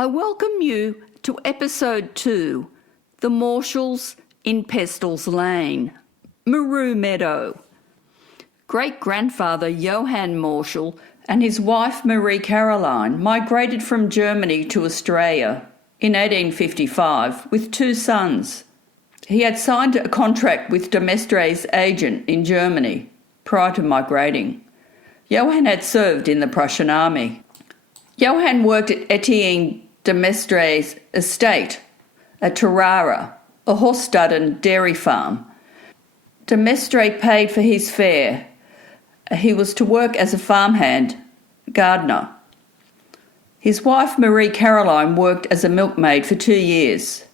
I welcome you to episode 2, The Morschels in Pestells Lane, Meroo, Meadow. Great-grandfather Johannes Morschel and his wife Marie Karoline migrated from Germany to Australia in 1855 with 2 sons. He had signed a contract with Mestre's agent in Germany prior to migrating. Johann had served in the Prussian army. Johann worked at Etienne de Mestre's estate at Terrara, a horse stud and dairy farm. De Mestre paid for his fare. He was to work as a farmhand, gardener. His wife Marie Karoline worked as a milkmaid for 2 years.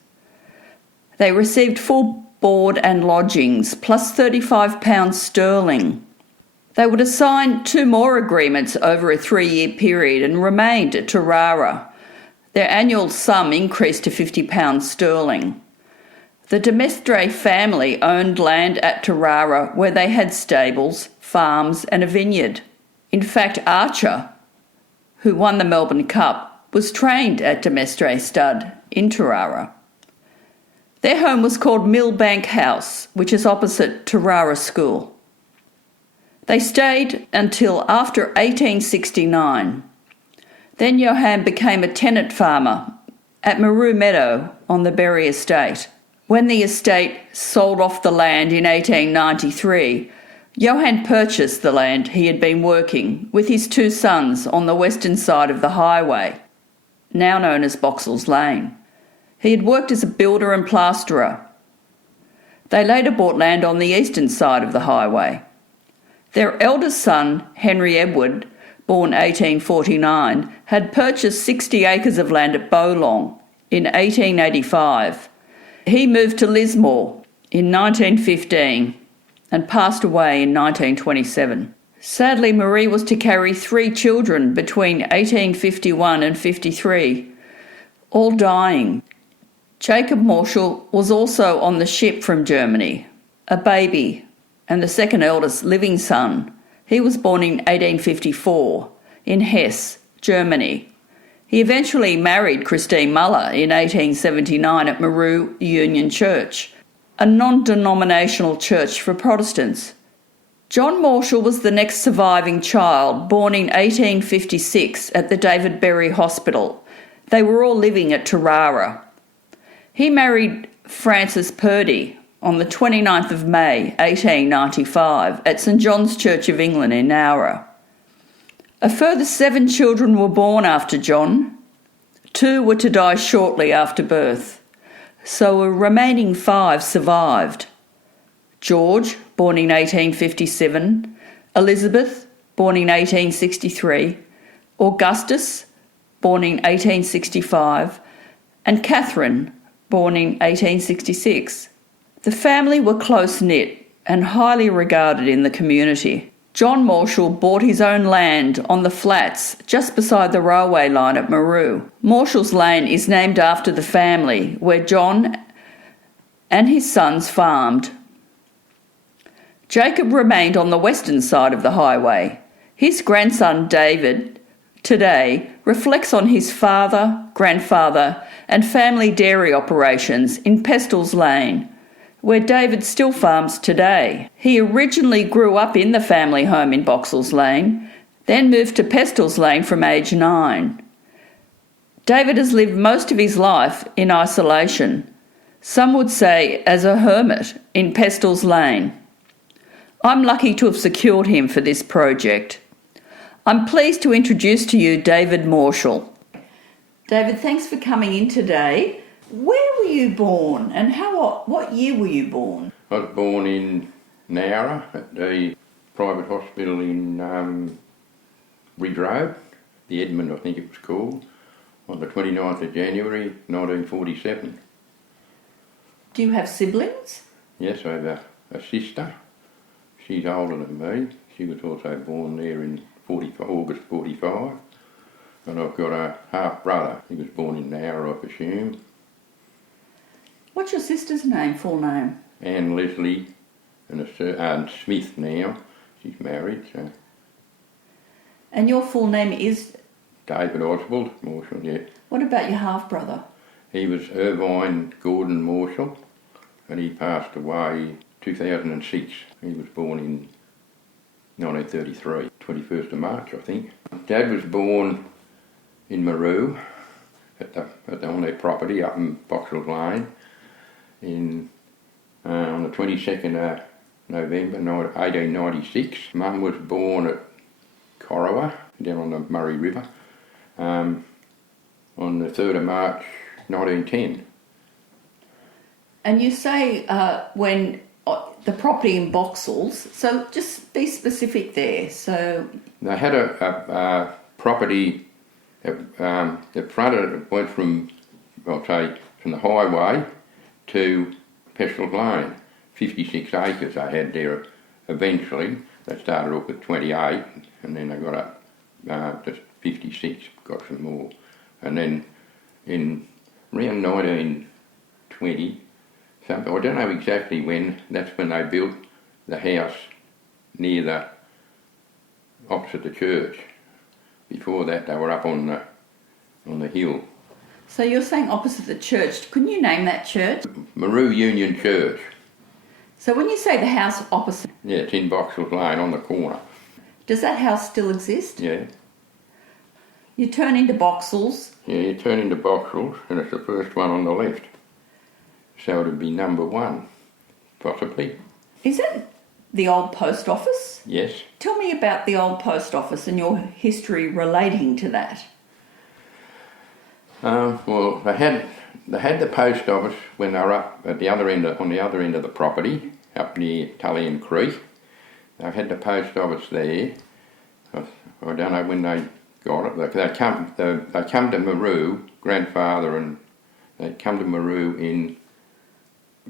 They received full board and lodgings, plus £35 sterling. They would assign 2 more agreements over a 3-year period and remained at Terrara. Their annual sum increased to £50 sterling. The de Mestre family owned land at Terrara where they had stables, farms and a vineyard. In fact, Archer, who won the Melbourne Cup, was trained at de Mestre Stud in Terrara. Their home was called Millbank House, which is opposite Terrara School. They stayed until after 1869. Then Johann became a tenant farmer at Meroo Meadow on the Berry Estate. When the estate sold off the land in 1893, Johann purchased the land he had been working with his 2 sons on the western side of the highway, now known as Boxsells Lane. He had worked as a builder and plasterer. They later bought land on the eastern side of the highway. Their eldest son, Henry Edward, born 1849, had purchased 60 acres of land at Bowlong in 1885. He moved to Lismore in 1915 and passed away in 1927. Sadly, Marie was to carry 3 children between 1851 and 53, all dying. Jocob Morschel was also on the ship from Germany, a baby, and the second eldest living son. He was born in 1854 in Hesse, Germany. He eventually married Christine Muller in 1879 at Meroo Union Church, a non-denominational church for Protestants. John Morschel was the next surviving child, born in 1856 at the David Berry Hospital. They were all living at Terrara. He married Frances Purdy on the 29th of May 1895 at St John's Church of England in Nowra. A further 7 children were born after John. 2 were to die shortly after birth, so a remaining 5 survived. George, born in 1857, Elizabeth, born in 1863, Augustus, born in 1865, and Catherine, born in 1866. The family were close-knit and highly regarded in the community. John Morschel bought his own land on the flats just beside the railway line at Meroo. Morschels Lane is named after the family where John and his sons farmed. Jocob remained on the western side of the highway. His grandson David, today, reflects on his father, grandfather and family dairy operations in Pestells Lane, where David still farms today. He originally grew up in the family home in Boxsells Lane, then moved to Pestells Lane from age 9. David has lived most of his life in isolation, some would say as a hermit in Pestells Lane. I'm lucky to have secured him for this project. I'm pleased to introduce to you David Morschel. David, thanks for coming in today. Where were you born and what year were you born? I was born in Nowra at the private hospital in Grove, the Edmund I think it was called, on the 29th of January 1947. Do you have siblings? Yes, I have a sister. She's older than me. She was also born there in August 45. And I've got a half-brother. He was born in Nowra, I presume. What's your sister's name, full name? Anne Leslie and Smith now. She's married. So. And your full name is David Morschel, yeah. What about your half-brother? He was Irvine Gordon Morschel, and he passed away 2006. He was born in 1933, 21st of March, I think. Dad was born in Meroo, on their property up in Boxsells Lane, on the 22nd of November 1896. Mum was born at Corowa, down on the Murray River, on the 3rd of March 1910. And you say when the property in Boxsells, so just be specific there. So they had a property, the front of it went from, I'll say, from the highway to Pestells Lane. 56 acres they had there eventually. They started off with 28 and then they got up to 56, got some more. And then in around 1920, I don't know exactly when, that's when they built the house near the, opposite the church. Before that they were up on the hill. So you're saying opposite the church. Couldn't you name that church? Meroo Union Church. So when you say the house opposite... Yeah, it's in Boxsells Lane on the corner. Does that house still exist? Yeah. You turn into Boxsells. Yeah, you turn into Boxsells and it's the first one on the left. So it'd be number 1, possibly. Is it the old post office? Yes. Tell me about the old post office and your history relating to that. Well, they had the post office when they were up at the other end on the other end of the property, up near Tullian Creek. They had the post office there. I don't know when they got it. They come to Meroo, grandfather, and they come to Meroo in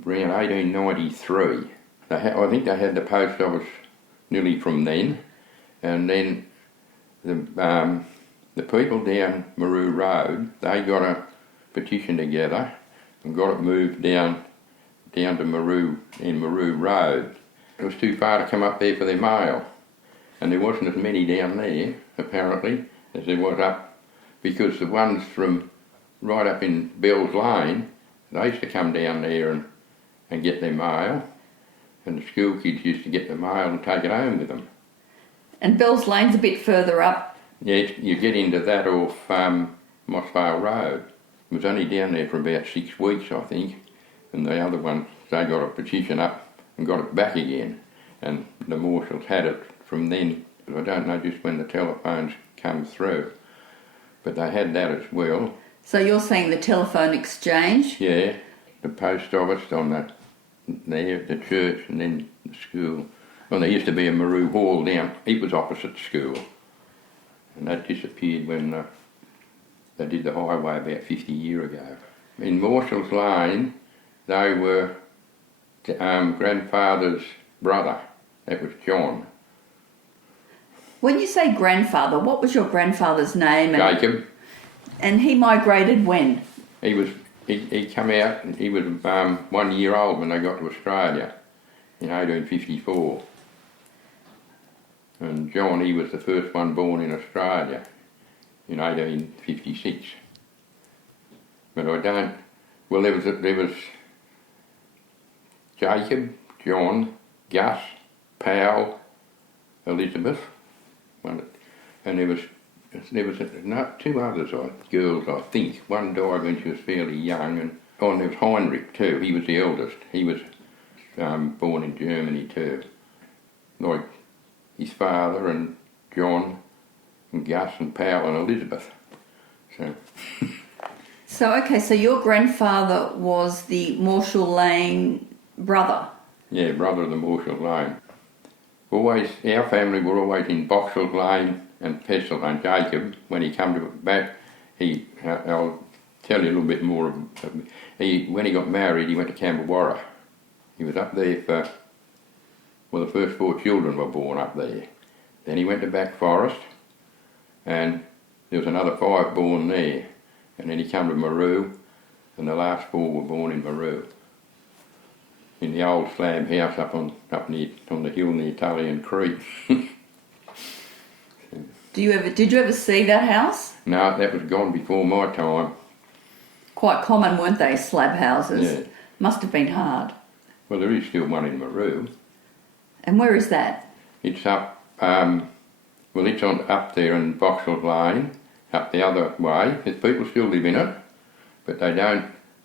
around 1893. I think they had the post office nearly from then, and then the people down Meroo Road, they got a petition together and got it moved down to Meroo, in Meroo Road. It was too far to come up there for their mail, and there wasn't as many down there apparently as there was up, because the ones from right up in Pestells Lane, they used to come down there and get their mail, and the school kids used to get the mail and take it home with them. And Pestells Lane's a bit further up. Yeah, you get into that off Mossvale Road. It was only down there for about 6 weeks, I think, and the other ones, they got a petition up and got it back again, and the Morschels had it from then. But I don't know just when the telephones come through, but they had that as well. So you're saying the telephone exchange? Yeah, the post office on the church, and then the school. Well, there used to be a Meroo Hall down, it was opposite school, and that disappeared when they did the highway about 50 years ago. In Morschels Lane, they were grandfather's brother, that was John. When you say grandfather, what was your grandfather's name? Jocob. And he migrated when? He come out, he was 1 year old when they got to Australia in 1854. And John, he was the first one born in Australia in 1856. But there was Jacob, John, Gus, Powell, Elizabeth, and there was two others, girls, I think. One died when she was fairly young, and there was Heinrich too. He was the eldest. He was born in Germany too, like his father and John and Gus and Powell and Elizabeth. So your grandfather was the Morschel Lane brother? Yeah, brother of the Morschel Lane. Our family were always in Boxsells Lane and Pestells Lane. Jocob, when he come back, I'll tell you a little bit more. When he got married, he went to Camberwarra. He was up there the first 4 children were born up there. Then he went to Back Forest, and there was another 5 born there. And then he came to Meroo, and the last 4 were born in Meroo, in the old slab house up on the hill near Tullian Creek. Did you ever see that house? No, that was gone before my time. Quite common, weren't they, slab houses? Yeah. Must have been hard. Well, there is still one in Meroo. And where is that? It's up, it's up there in Boxsells Lane, up the other way. There's people still live in it, but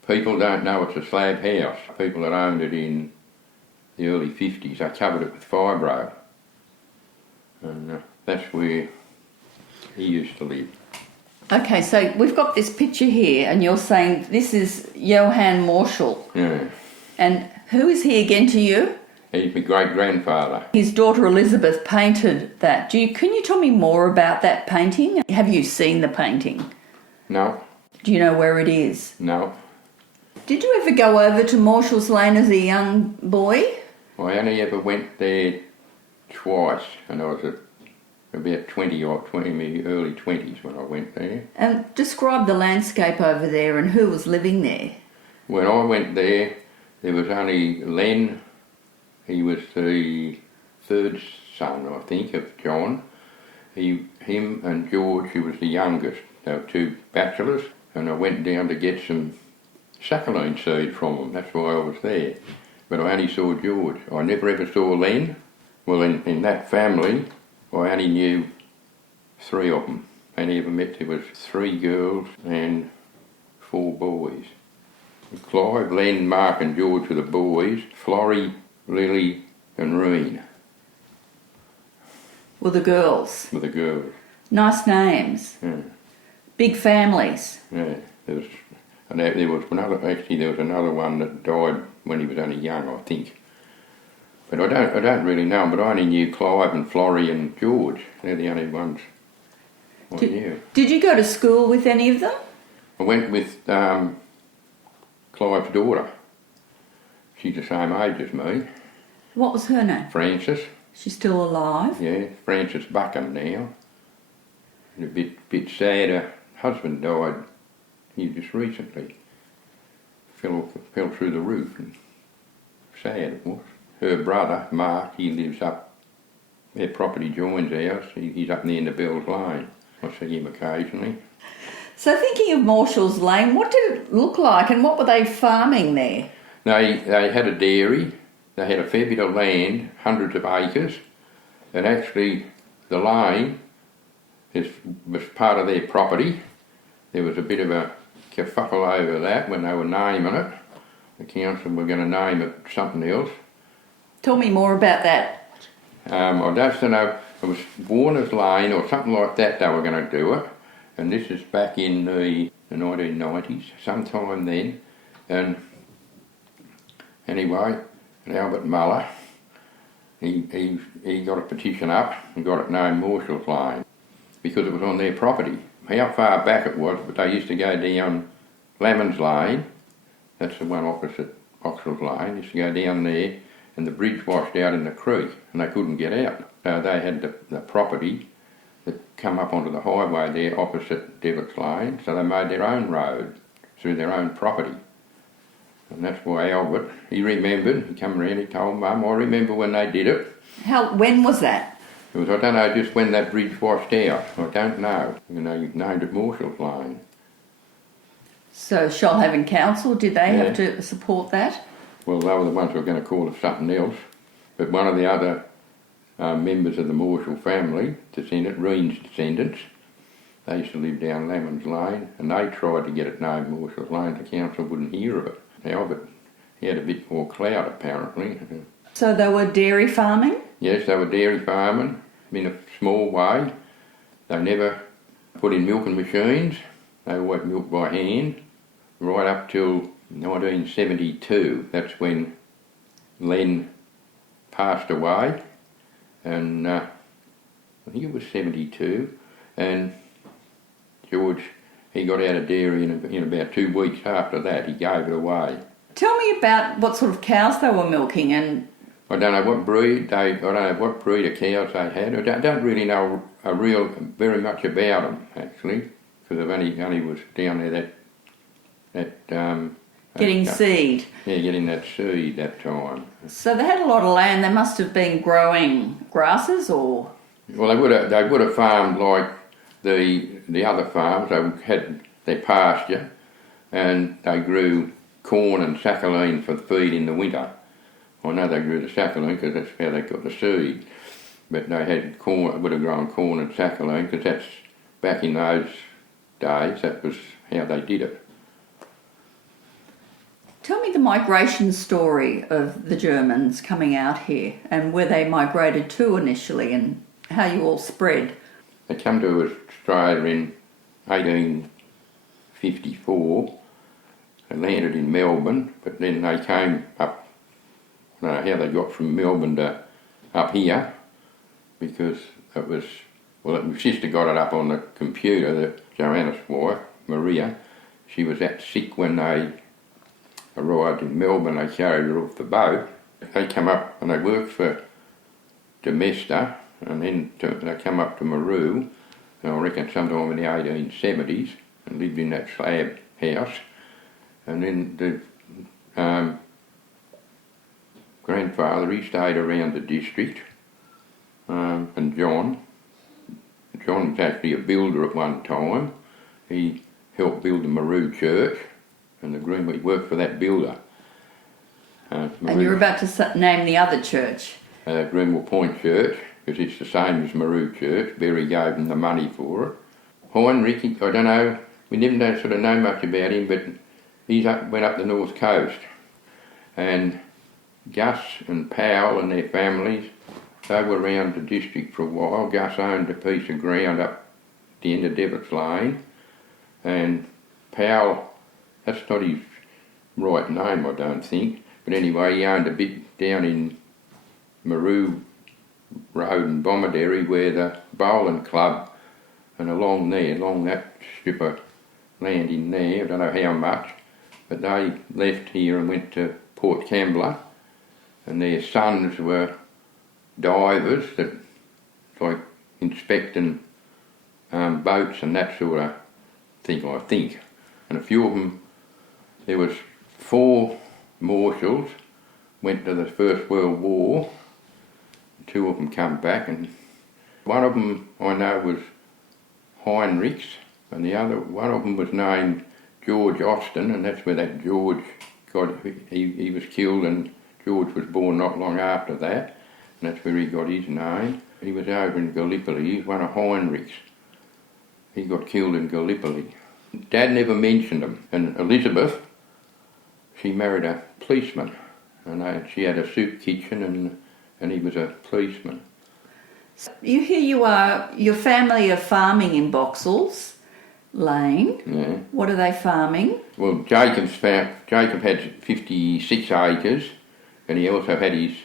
people don't know it's a slab house. People that owned it in the early 50s, they covered it with fibro. And that's where he used to live. Okay, so we've got this picture here, and you're saying this is Johannes Morschel. Yeah. And who is he again to you? He's my great-grandfather. His daughter Elizabeth painted that. Can you tell me more about that painting? Have you seen the painting? No. Do you know where it is? No. Did you ever go over to Morschels Lane as a young boy? I only ever went there twice, and I was about 20 or 20, maybe early 20s when I went there. And describe the landscape over there and who was living there. When I went there was only Len. He was the third son, I think, of John. Him and George, who was the youngest. They were two bachelors, and I went down to get some succoline seed from them. That's why I was there. But I only saw George. I never ever saw Len. Well, in that family, I only knew 3 of them. I never met. There was 3 girls and 4 boys. Clive, Len, Mark and George were the boys. Florrie, Lily and Reen Were the girls. were the girls. Nice names. Yeah. Big families. Yeah. There was another one that died when he was only young, I think. But I don't really know him, but I only knew Clive and Florrie and George. They're the only ones I knew. Did you go to school with any of them? I went with Clive's daughter. She's the same age as me. What was her name? Frances. She's still alive? Yeah, Frances Buckham now. And a bit sad, her husband died here just recently. Fell through the roof, and sad it was. Her brother, Mark, he lives up, their property joins ours. He's up near the Pestells Lane. I see him occasionally. So thinking of Morschels Lane, what did it look like and what were they farming there? They had a dairy. They had a fair bit of land, hundreds of acres, and actually the lane was part of their property. There was a bit of a kerfuffle over that when they were naming it. The council were going to name it something else. Tell me more about that. I just don't know, it was Warner's Lane or something like that they were going to do it, and this is back in the 1990s, sometime then, and anyway, Albert Muller, he got a petition up and got it named Morschels Lane because it was on their property. How far back it was, but they used to go down Lammons Lane, that's the one opposite Boxsells Lane, used to go down there, and the bridge washed out in the creek and they couldn't get out. So they had the property that come up onto the highway there opposite Devitt's Lane, so they made their own road through their own property. And that's why Albert, he remembered, he come around, he told Mum, I remember when they did it. When was that? It was, I don't know, just when that bridge washed out. I don't know. You know, you've named it Morschels Lane. So Shoalhaven Council, did they have to support that? Well, they were the ones who were going to call it something else. But one of the other members of the Morschel family, Reen's descendants, they used to live down Lammons Lane, and they tried to get it named Morschels Lane. The council wouldn't hear of it. Albert, he had a bit more clout apparently. So they were dairy farming? Yes, they were dairy farming in a small way. They never put in milking machines. They always milked by hand, right up till 1972. That's when Len passed away, and I think it was 72, and George, he got out of dairy in about 2 weeks after that. He gave it away. Tell me about what sort of cows they were milking and... I don't know what breed of cows they had. I don't really know very much about them, actually, because I've only was down there getting seed. Yeah, getting that seed that time. So they had a lot of land. They must have been growing grasses or... Well, they would have farmed like the other farms. They had their pasture, and they grew corn and saccharine for feed in the winter. I know they grew the saccharine because that's how they got the seed. But they had corn, would have grown corn and saccharine because that's back in those days. That was how they did it. Tell me the migration story of the Germans coming out here and where they migrated to initially and how you all spread. They come to Australia in 1854. They landed in Melbourne, but then they came up. I don't know how they got from Melbourne to up here, because it was, well, my sister got it up on the computer, the Johannes' wife, Marie. She was that sick when they arrived in Melbourne. They carried her off the boat. They come up and they worked for Mestre, and then they come up to Meroo, and I reckon sometime in the 1870s, and lived in that slab house. And then the grandfather, he stayed around the district, and John was actually a builder at one time. He helped build the Meroo church, and the groom, he worked for that builder. And you're about to name the other church? Greenwell Point Church, because it's the same as Meroo Church. Barry gave them the money for it. Heinrich, I don't know, we never sort of know much about him, but he went up the north coast. And Gus and Powell and their families, they were around the district for a while. Gus owned a piece of ground up the end of Pestells Lane, and Powell, that's not his right name, I don't think, but anyway, he owned a bit down in Meroo Road in Bomaderry, where the bowling club, and along that strip of land in there, I don't know how much, but they left here and went to Port Kembla, and their sons were divers that like inspecting boats and that sort of thing, I think. And a few of them, there was 4 Morschels, went to the First World War. 2 of them come back, and one of them I know was Heinrichs, and one of them was named George Austin, and that's where that George he was killed, and George was born not long after that, and that's where he got his name. He was over in Gallipoli. He's one of Heinrichs. He got killed in Gallipoli. Dad never mentioned him. And Elizabeth, she married a policeman, and she had a soup kitchen, and he was a policeman. Your family are farming in Boxsells Lane. Yeah. What are they farming? Well, Jacob had 56 acres, and he also he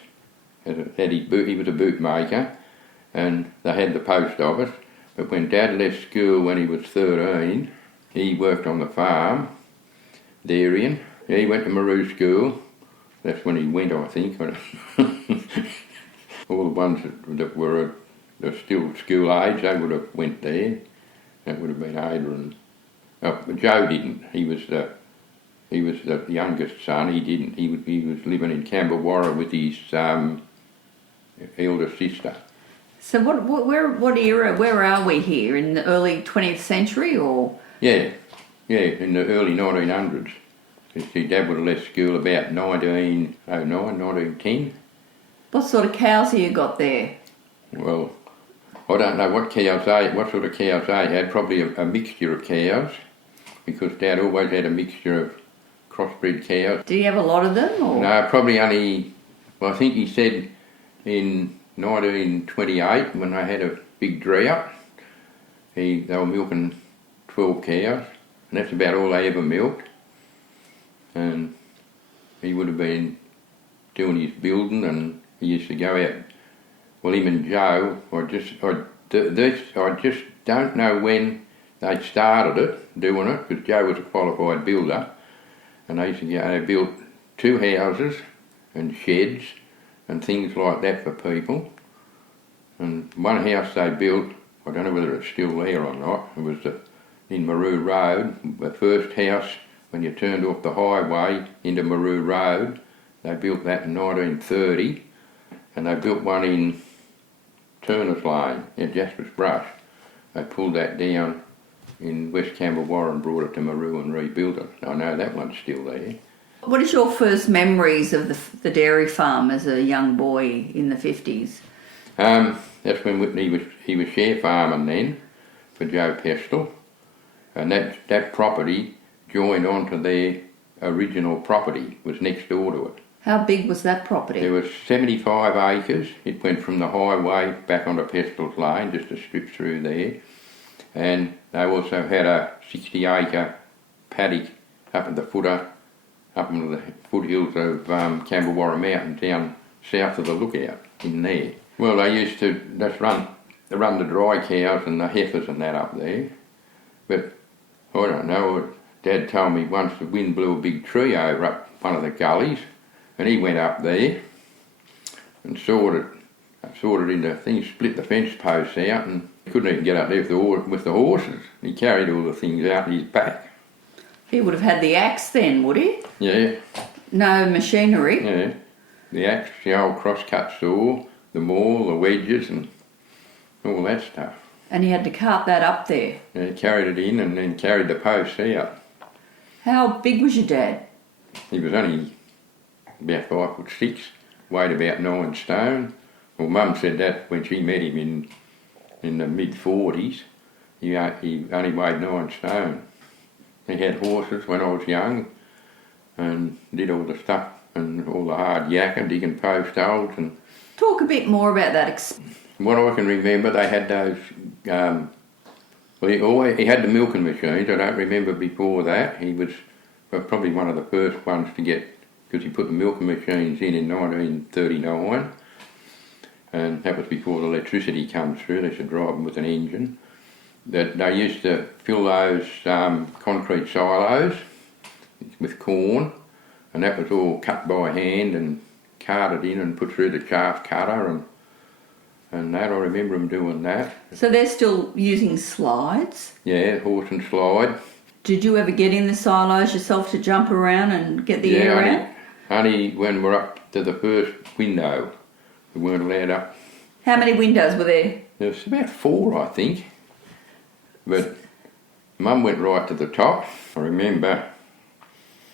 was a bootmaker, and they had the post office. But when Dad left school when he was 13, he worked on the farm, dairying. Yeah, he went to Meroo school. That's when he went, I think. All the ones that were still school age, they would have went there. That would have been Ada and... but Joe didn't. He was the youngest son. He didn't. He was living in Camberwarra with his elder sister. So what era, where are we here? In the early 20th century or...? Yeah, in the early 1900s. His dad would have left school about 1909, 1910. What sort of cows have you got there? Well, I don't know what sort of cows they had. Probably a mixture of cows, because Dad always had a mixture of crossbred cows. Do you have a lot of them? Or? No, probably only, well, I think he said in 1928, when they had a big drought, they were milking 12 cows, and that's about all they ever milked. And he would have been doing his building, and he used to go out. Well, him and Joe, I just don't know when they started doing it, because Joe was a qualified builder, and they used to they built 2 houses and sheds and things like that for people. And one house they built, I don't know whether it's still there or not, it was in Meroo Road, the first house when you turned off the highway into Meroo Road. They built that in 1930, and they built one in Pestells Lane at Jasper's Brush. They pulled that down in West Camberwell and brought it to Meroo and rebuilt it. I know that one's still there. What is your first memories of the dairy farm as a young boy in the 50s? That's when he was share farming then for Joe Pestells, and that property joined onto their original property, was next door to it. How big was that property? There was 75 acres. It went from the highway back onto Pestells Lane, just a strip through there. And they also had a 60-acre paddock up in the foothills of Camberwell Mountain down south of the lookout in there. Well, they used to just run the dry cows and the heifers and that up there. But I don't know, Dad told me once the wind blew a big tree over up one of the gullies, and he went up there and sawed it into things, split the fence posts out, and he couldn't even get up there with the horses. He carried all the things out in his back. He would have had the axe then, would he? Yeah. No machinery? Yeah. The axe, the old cross-cut saw, the maul, the wedges and all that stuff. And he had to cart that up there? Yeah, he carried it in and then carried the posts out. How big was your dad? He was only about 5'6", weighed about 9 stone. Well, Mum said that when she met him in the mid-40s, he only weighed 9 stone. He had horses when I was young and did all the stuff and all the hard yakka, digging post holes. And talk a bit more about that. What I can remember, they had those, he had the milking machines. I don't remember before that. He was probably one of the first ones to get, because he put the milking machines in 1939, and that was before the electricity came through. They should drive them with an engine. That they used to fill those concrete silos with corn, and that was all cut by hand and carted in and put through the chaff cutter and that. I remember them doing that. So they're still using slides? Yeah, horse and slide. Did you ever get in the silos yourself to jump around and get the air out? Only when we're up to the first window. We weren't allowed up. How many windows were there? There was about 4, I think. But Mum went right to the top. I remember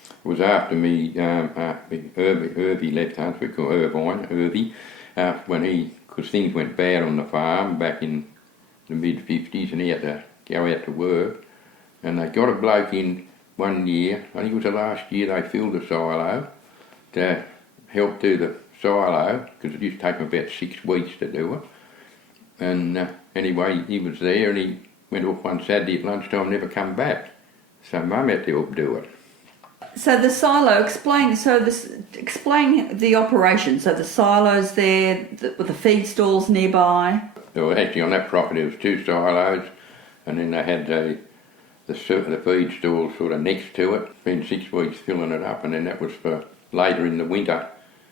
it was after me, Irvie left us, we call Irvie, when because things went bad on the farm back in the mid-50s and he had to go out to work. And they got a bloke in one year, I think it was the last year they filled the silo, to help do the silo, because it used to take them about 6 weeks to do it. And anyway, he was there and he went off one Saturday at lunchtime, never come back. So Mum had to help do it. So the silo, explain the operation. So the silo's there, with the feed stalls nearby. Well, actually on that property there was 2 silos, and then they had the feed stalls sort of next to it. Spent 6 weeks filling it up, and then that was for later in the winter,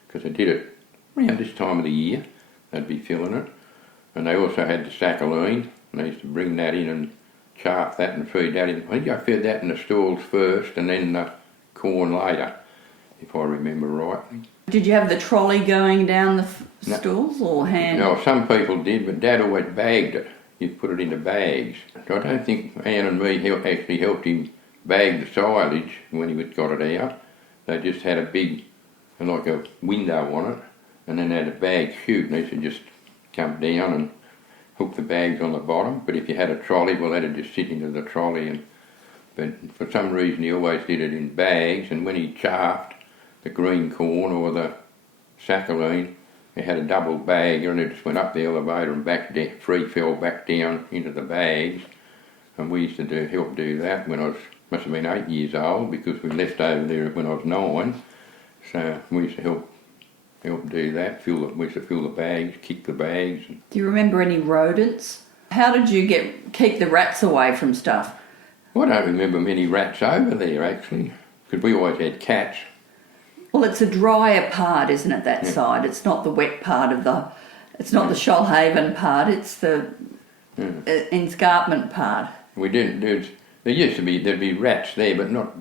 because they did it around this time of the year. They'd be filling it, and they also had the sacchaline, and they used to bring that in and chaff that and feed that in. I think I fed that in the stalls first, and then the corn later, if I remember rightly. Did you have the trolley going down the stalls or hand? No, some people did, but Dad always bagged it. He'd put it into bags. So I don't think Anne and me actually helped him bag the silage when he got it out. They just had a big, like a window on it, and then they had a bag chute, and they should just come down and hook the bags on the bottom. But if you had a trolley, well, that'd just sit into the trolley. But for some reason he always did it in bags, and when he chaffed the green corn or the sacchaline, he had a double bagger and it just went up the elevator and back down, fell back down into the bags. And we used to help do that when must have been 8 years old, because we left over there when I was 9. So we used to help do that, we used to fill the bags, kick the bags. Do you remember any rodents? How did you keep the rats away from stuff? I don't remember many rats over there, actually, because we always had cats. Well, it's a drier part, isn't it, that side? It's not the wet part it's not the Shoalhaven part, it's the escarpment part. We didn't, there'd be rats there, but not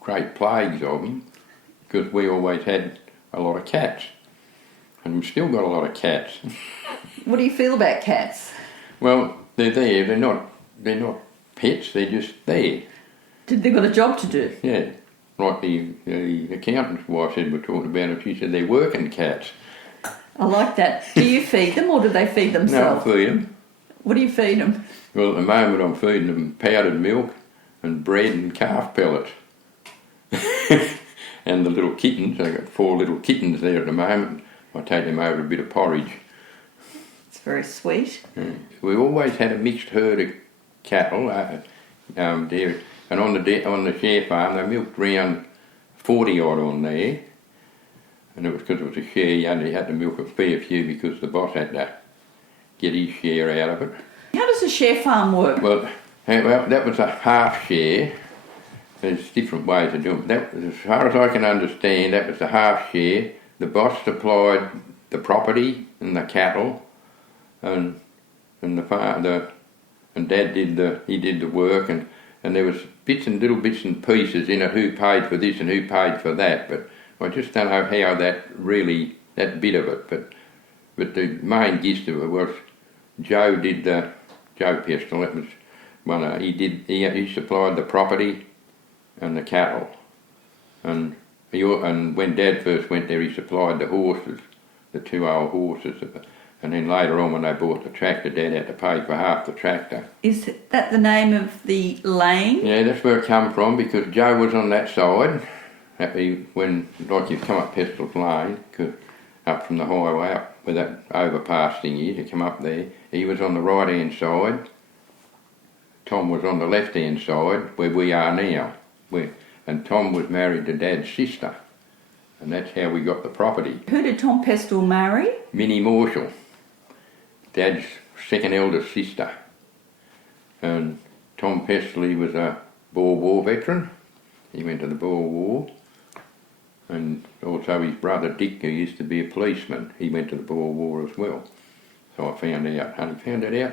great plagues of them, because we always had a lot of cats. And we've still got a lot of cats. What do you feel about cats? Well, they're there. They're not pets. They're just there. They've got a job to do. Yeah. Like the accountant's wife said, we're talking about it. She said they're working cats. I like that. Do you feed them or do they feed themselves? No, I feed them. What do you feed them? Well, at the moment I'm feeding them powdered milk and bread and calf pellets. And the little kittens, I've got 4 little kittens there at the moment. I take them over a bit of porridge. It's very sweet. Yeah. We've always had a mixed herd of cattle there. And on the share farm, they milked around 40 odd on there. And it was because it was a share, you only had to milk a fair few because the boss had to get his share out of it. How does a share farm work? Well, that was a half share. There's different ways of doing it. As far as I can understand, that was a half share. The boss supplied the property and the cattle, and the farm, and Dad did the work, and there was little bits and pieces in it, who paid for this and who paid for that, but I just don't know how that bit of it, but the main gist of it was Joe Pestells, that was one, he supplied the property and the cattle, and when Dad first went there he supplied the horses, the 2 old horses, and then later on when they bought the tractor, Dad had to pay for half the tractor. Is that the name of the lane? Yeah, that's where it come from, because Joe was on that side. When, like you come up Pestells Lane, up from the highway up where that overpass thing is, you come up there, he was on the right hand side, Tom was on the left hand side where we are now, and Tom was married to Dad's sister, and that's how we got the property. Who did Tom Pestells marry? Minnie Morschel, Dad's second eldest sister, and Tom Pestells was a Boer War veteran. He went to the Boer War. And also his brother Dick, who used to be a policeman, he went to the Boer War as well. So I found that out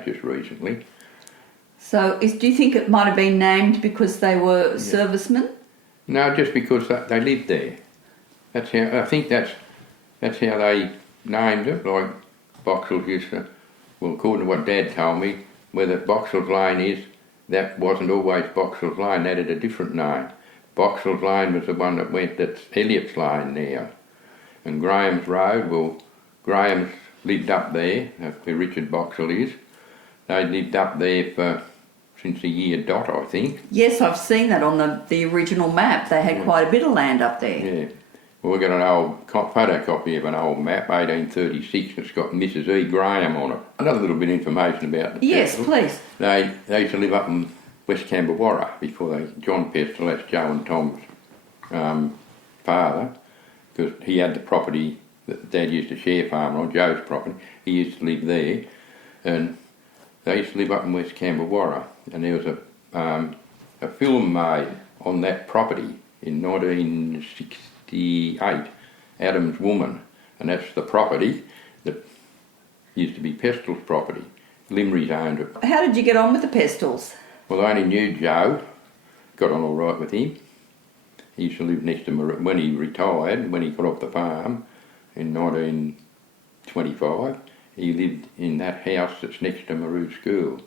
just recently. So do you think it might have been named because they were servicemen? No, just because they lived there. I think that's how they named it. Like Boxsells used to, well, according to what Dad told me, where the Boxsells Lane is, that wasn't always Boxsells Lane. That had a different name. Boxsells Lane was the one that's Elliott's Lane now. And Graham's Road, well, Graham's lived up there, where Richard Boxsell is. They lived up there since the year dot, I think. Yes, I've seen that on the original map. They had quite a bit of land up there. Yeah. Well, we've got an old photocopy of an old map, 1836, and it's got Mrs. E. Graham on it. Another little bit of information about the Yes, Pestells. please. They used to live up in West Camberwarra before John Pestells, that's Joe and Tom's father, because he had the property that Dad used to share farm on, Joe's property. He used to live there, and they used to live up in West Camberwarra, and there was a film made on that property in 1968, Adam's Woman, and that's the property that used to be Pestells' property. Limrys owned it. How did you get on with the Pestells? Well, I only knew Joe, got on all right with him. He used to live next to Meroo. When he retired, when he got off the farm in 1925, he lived in that house that's next to Meroo School,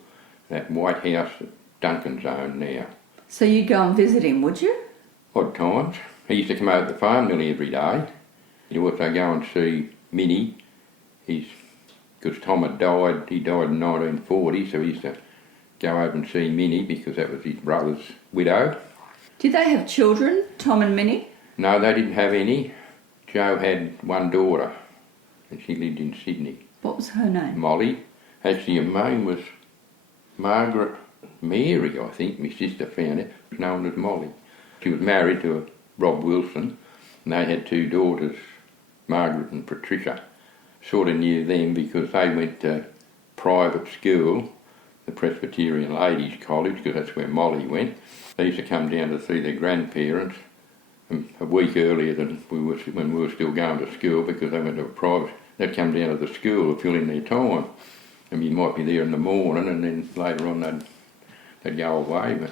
that white house that Duncan's owned now. So you'd go and visit him, would you? Odd times. He used to come over to the farm nearly every day. He'd also go and see Minnie, because Tom had died, he died in 1940, so he used to go over and see Minnie because that was his brother's widow. Did they have children, Tom and Minnie? No, they didn't have any. Joe had one daughter, and she lived in Sydney. What was her name? Molly. Actually, her name was Margaret Mary, I think. My sister found it. She was known as Molly. She was married to Rob Wilson, and they had 2 daughters, Margaret and Patricia. Sort of knew them because they went to private school, the Presbyterian Ladies' College, because that's where Molly went. They used to come down to see their grandparents a week earlier than when we were still going to school, because they went to a private. They'd come down to the school to fill in their time, and you might be there in the morning, and then later on they'd go away. But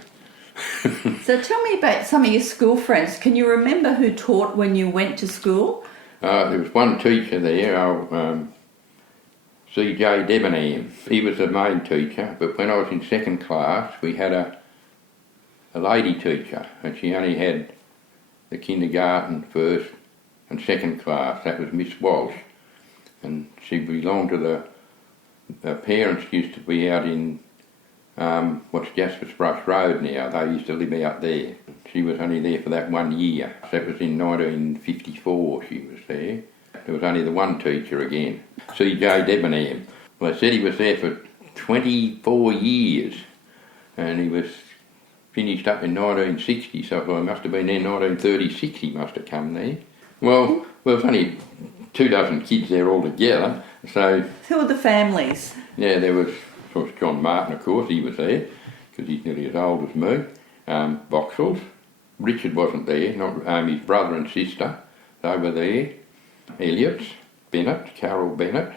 So tell me about some of your school friends. Can you remember who taught when you went to school? There was one teacher there, C.J. Debenham. He was the main teacher, but when I was in second class, we had a lady teacher, and she only had the kindergarten first and second class. That was Miss Walsh, and she belonged to her parents used to be out in what's Jasper's Brush Road now. They used to live out there. She was only there for that 1 year. That was in 1954 she was there. There was only the one teacher again, C.J. Debenham. Well, they said he was there for 24 years, and he was finished up in 1960, so it must have been there 1936 he must have come there. Well, there was only 24 kids there altogether, so... Who were the families? Yeah, there was, of course, John Martin, of course, he was there, because he's nearly as old as me. Boxsells. Richard wasn't there, not his brother and sister, they were there. Elliott's, Bennett, Carol Bennett.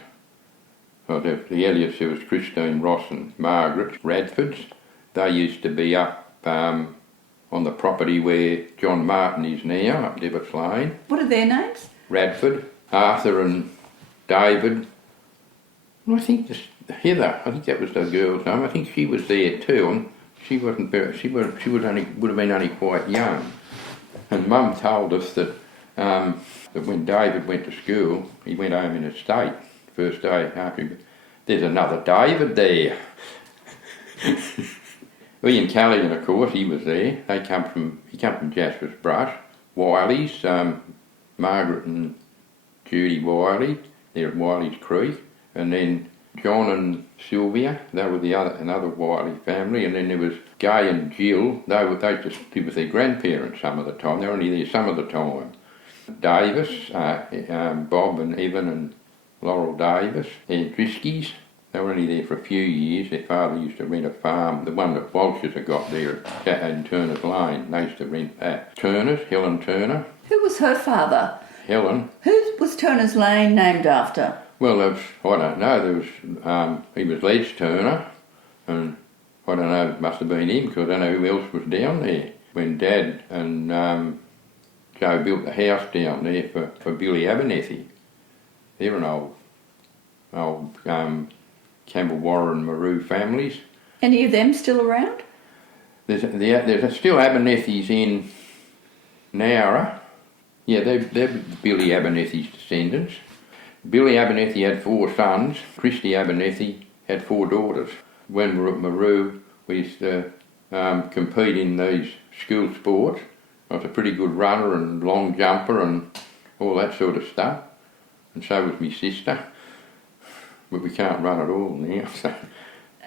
Well, the Elliott's, there was Christine Ross and Margaret. Radfords, they used to be up on the property where John Martin is now, up Pestells Lane. What are their names? Radford, Arthur and David. Well, I think Heather, I think that was the girl's name. I think she was there too, and she wasn't very, she would have been only quite young. And Mum told us that that when David went to school, he went home in a state. First day after, there's another David there. Ian Callaghan, of course, he was there. He come from Jasper's Brush. Wiley's, Margaret and Judy Wiley, they're at Wiley's Creek, and then John and Sylvia, they were another Wiley family, and then there was Gay and Jill. They just lived with their grandparents some of the time. They were only there some of the time. Davis, Bob and Evan and Laurel Davis, and Driskeys, they were only there for a few years. Their father used to rent a farm, the one that Walshers had got there in Terrara Lane. They used to rent that. Turner's, Helen Turner. Who was her father? Helen. Who was Terrara Lane named after? Well, I don't know. There was he was Les Turner, and I don't know. It must have been him because I don't know who else was down there when Dad and Joe built the house down there for Billy Abernethy. They're an old Campbell Warren Meroo families. Any of them still around? There's still Abernethys in Nowra. Yeah, they're Billy Abernethy's descendants. Billy Abernethy had 4 sons. Christy Abernethy had 4 daughters. When we were at Meroo, we used to compete in these school sports. I was a pretty good runner and long jumper and all that sort of stuff. And so was my sister. But we can't run at all now, so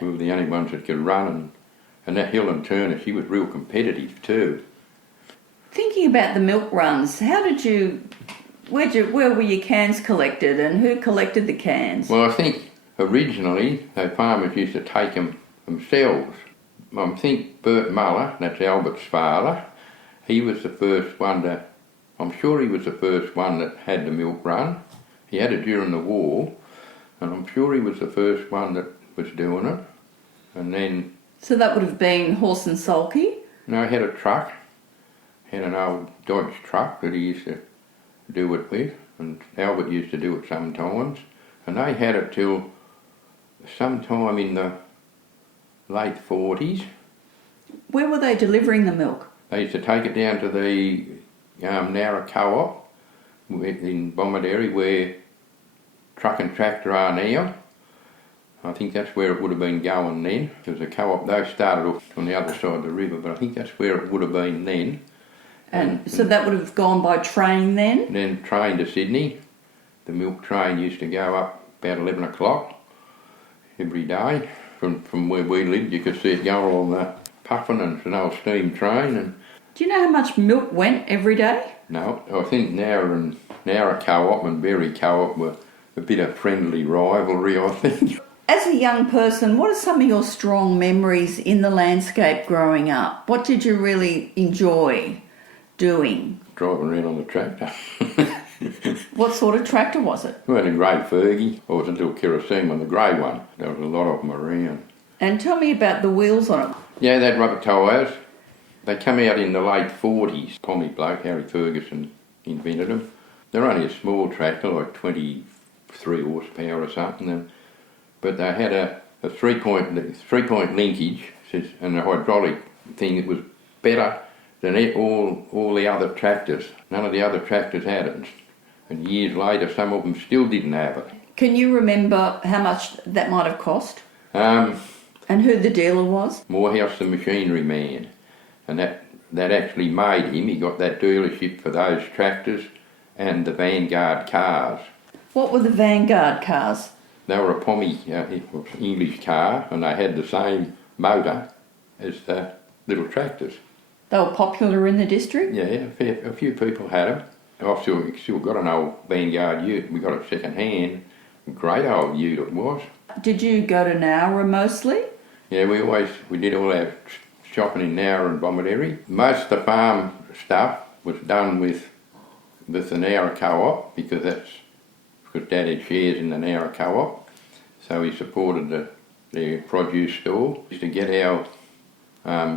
we were the only ones that could run. And that Helen Turner, she was real competitive too. Thinking about the milk runs, where were your cans collected and who collected the cans? Well, I think originally the farmers used to take them themselves. I think Bert Muller, that's Albert's father, he was the first one I'm sure he was the first one that had the milk run. He had it during the war, and I'm sure he was the first one that was doing it. And then... So that would have been Horse and Sulky? No, he had a truck. He had an old Dodge truck that he used to do it with, and Albert used to do it sometimes. And they had it till sometime in the late 40s. Where were they delivering the milk? They used to take it down to the Nowra Co-op in Bomaderry, where Truck and Tractor are now. I think that's where it would have been going then. Because the co-op, they started off on the other side of the river, but I think that's where it would have been then. And so that would have gone by train then? Then train to Sydney. The milk train used to go up about 11 o'clock every day. From where we lived, you could see it go on the puffing, and it's an old steam train. And do you know how much milk went every day? No, I think Nowra Co-op and Berry Co-op were a bit of friendly rivalry, I think. As a young person, what are some of your strong memories in the landscape growing up? What did you really enjoy doing? Driving around on the tractor. What sort of tractor was it? We had a grey Fergie, or it was a little kerosene one, the grey one. There was a lot of them around. And tell me about the wheels on it. Yeah, they had rubber tyres. They come out in the late 40s. Pommy bloke, Harry Ferguson, invented them. They're only a small tractor, like 23 horsepower or something, but they had a three-point linkage and a hydraulic thing that was better than all the other tractors. None of the other tractors had it. And years later, some of them still didn't have it. Can you remember how much that might have cost? And who the dealer was? Morehouse, the machinery man. And that actually made him. He got that dealership for those tractors and the Vanguard cars. What were the Vanguard cars? They were a Pommy English car, and they had the same motor as the little tractors. They were popular in the district? Yeah, a few people had them. I've still got an old Vanguard ute. We got it second hand. Great old ute it was. Did you go to Nowra mostly? Yeah, we did all our shopping in Nowra and Bomaderry. Most of the farm stuff was done with the Nowra Co-op because Dad had shares in the Nowra Co-op, so he supported the produce store. We used to get our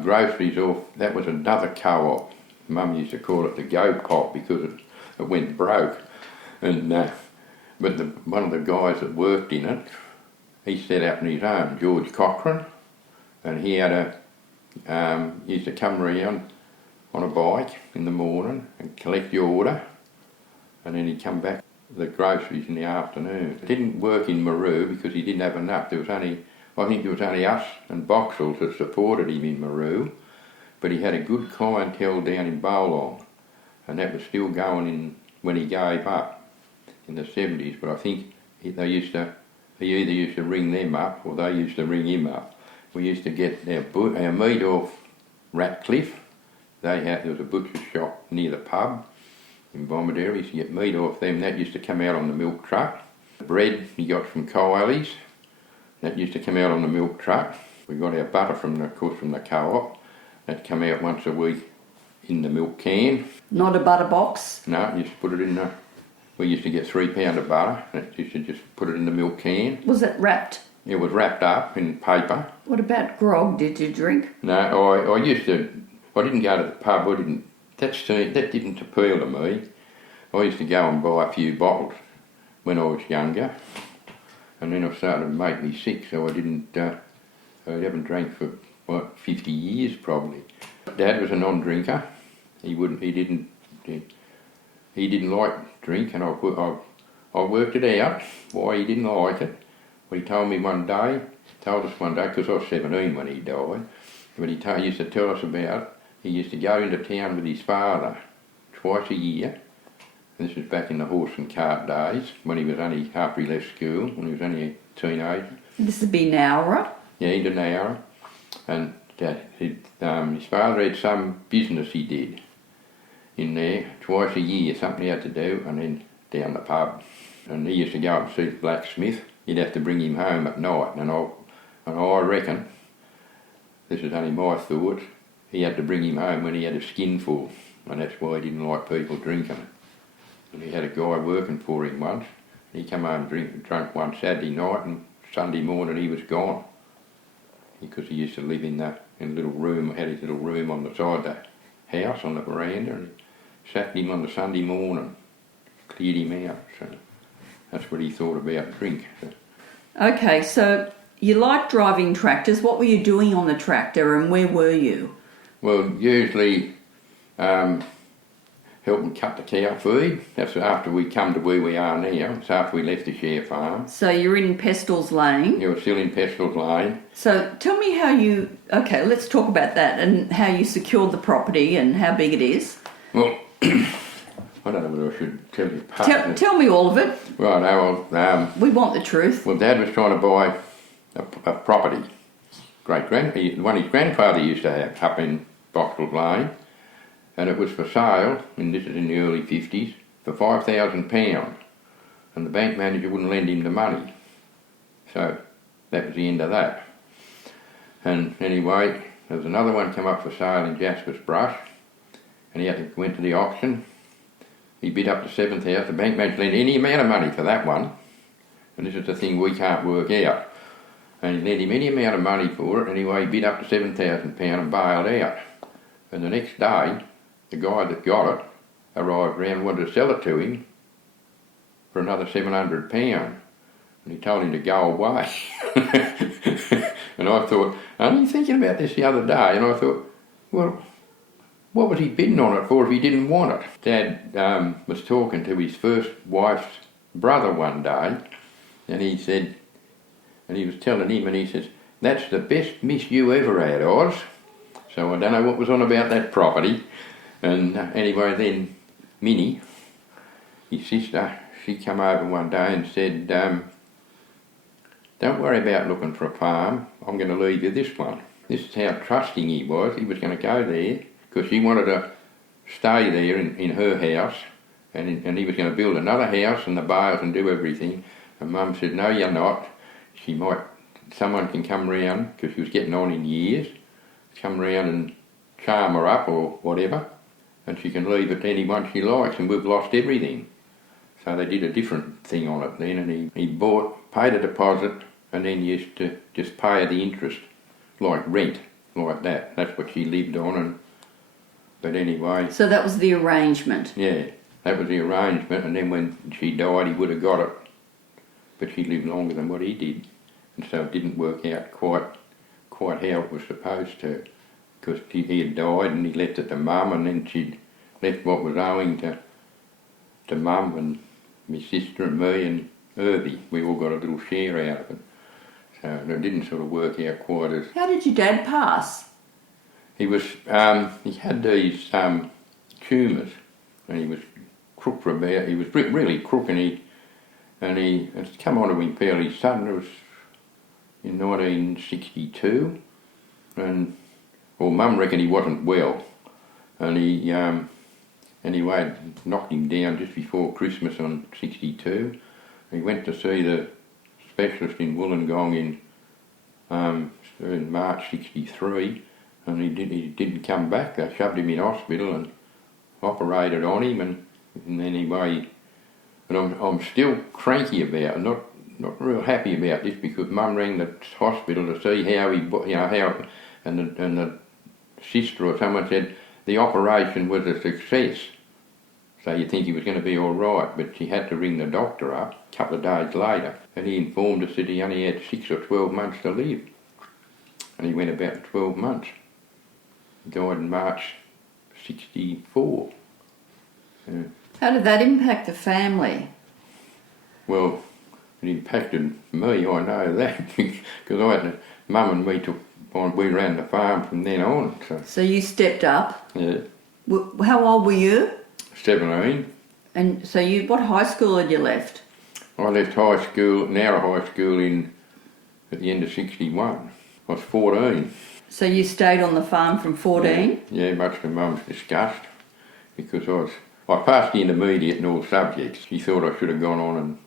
groceries off. That was another co-op. Mum used to call it the Jocob because it went broke. And but one of the guys that worked in it, he set up on his own, George Cochrane, and he had used to come around on a bike in the morning and collect your order, and then he'd come back the groceries in the afternoon. It didn't work in Meroo because he didn't have enough. I think there was only us and Boxsells that supported him in Meroo, but he had a good clientele down in Bowlong, and that was still going when he gave up in the 70s. But I think he either used to ring them up or they used to ring him up. We used to get our meat off Ratcliffe. There was a butcher's shop near the pub in Bomaderry. We used to get meat off them. That used to come out on the milk truck. The bread we got from Kylie's. That used to come out on the milk truck. We got our butter from the co-op. That come out once a week in the milk can. Not a butter box? No, you just put it in we used to get £3 of butter. And used to just put it in the milk can. Was it wrapped? It was wrapped up in paper. What about grog? Did you drink? No, I didn't go to the pub. That didn't appeal to me. I used to go and buy a few bottles when I was younger, and then it started to make me sick, so I haven't drank for 50 years probably. Dad was a non-drinker. He didn't like drink, and I worked it out why he didn't like it. But he told us one day, because I was 17 when he died, but he used to tell us about, he used to go into town with his father twice a year. And this was back in the horse and cart days, when he was after he left school, when he was only a teenager. This would be Nowra? Yeah, into Nowra. And his father had some business he did in there twice a year, something he had to do, and then down the pub. And he used to go up and see the blacksmith. He'd have to bring him home at night, and I reckon, this is only my thoughts, he had to bring him home when he had a skin full, and that's why he didn't like people drinking. And he had a guy working for him once, and he come home drunk one Saturday night, and Sunday morning he was gone, because he used to live in a little room, had his little room on the side of the house on the veranda, and sacked him on the Sunday morning, cleared him out. So that's what he thought about drink. So. Okay, so you like driving tractors. What were you doing on the tractor, and where were you? Well, usually helping cut the cow feed. That's after we come to where we are now. It's after we left the share farm. So you're in Pestells Lane? Yeah, we're still in Pestells Lane. So tell me okay, let's talk about that and how you secured the property and how big it is. Well, I don't know whether I should tell you. Tell me all of it. Right, we want the truth. Well, Dad was trying to buy a property. The one his grandfather used to have up in Boxsells Lane, and it was for sale, and this is in the early 50s, for £5,000, and the bank manager wouldn't lend him the money. So that was the end of that. And anyway, there was another one come up for sale in Jasper's Brush, and he had to go into the auction. He bid up to $7,000. The bank manager lent any amount of money for that one, and this is the thing we can't work out. And he lent him any amount of money for it. Anyway, he bid up to £7,000 and bailed out. And the next day, the guy that got it arrived around and wanted to sell it to him for another £700. And he told him to go away. And I thought, I was thinking about this the other day, and I thought, well, what was he bidding on it for if he didn't want it? Dad was talking to his first wife's brother one day, and he said, and he was telling him, and he says, "That's the best miss you ever had, Oz." So I don't know what was on about that property. And anyway, then Minnie, his sister, she come over one day and said, "Don't worry about looking for a farm. I'm going to leave you this one." This is how trusting he was. He was going to go there because she wanted to stay there in her house, and he was going to build another house and the bales and do everything. And Mum said, "No, you're not. Someone can come round," because she was getting on in years, "come round and charm her up or whatever, and she can leave it to anyone she likes, and we've lost everything." So they did a different thing on it then, and he paid a deposit, and then used to just pay her the interest, like rent, like that. That's what she lived on. But anyway. So that was the arrangement? Yeah, that was the arrangement, and then when she died he would have got it, but she lived longer than what he did, and so it didn't work out quite how it was supposed to, because he had died and he left it to Mum, and then she'd left what was owing to Mum and my sister and me and Irby. We all got a little share out of it. So it didn't sort of work out quite as... How did your dad pass? He was, he had these tumours, and he was crook for about, he was really crook, and it's come on to him fairly sudden. It was in 1962, and Mum reckoned he wasn't well, and he anyway knocked him down just before Christmas on 62. He went to see the specialist in Wollongong in March 63, and he didn't come back. They shoved him in hospital and operated on him, and anyway, and I'm still cranky about it, not real happy about this, because Mum rang the hospital to see how and the sister or someone said the operation was a success. So you think he was going to be all right, but she had to ring the doctor up a couple of days later, and he informed us that he only had 6 or 12 months to live. And he went about 12 months. He died in March 64. Yeah. How did that impact the family? Well, it impacted me, I know that, because Mum and me we ran the farm from then on. So you stepped up? Yeah. How old were you? 17. And so what high school had you left? I left high school, Nowra High School at the end of 61. I was 14. So you stayed on the farm from 14? Yeah, much to Mum's disgust, because I passed the intermediate in all subjects. She thought I should have gone on and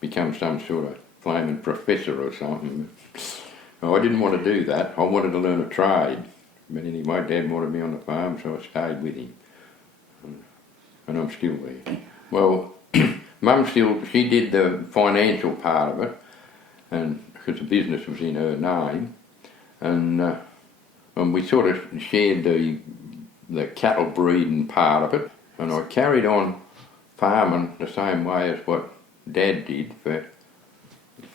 become some sort of flaming professor or something. No, I didn't want to do that. I wanted to learn a trade. But anyway, Dad wanted me on the farm, so I stayed with him. And I'm still there. Well, Mum she did the financial part of it, and because the business was in her name, and we sort of shared the cattle breeding part of it, and I carried on farming the same way as what Dad did for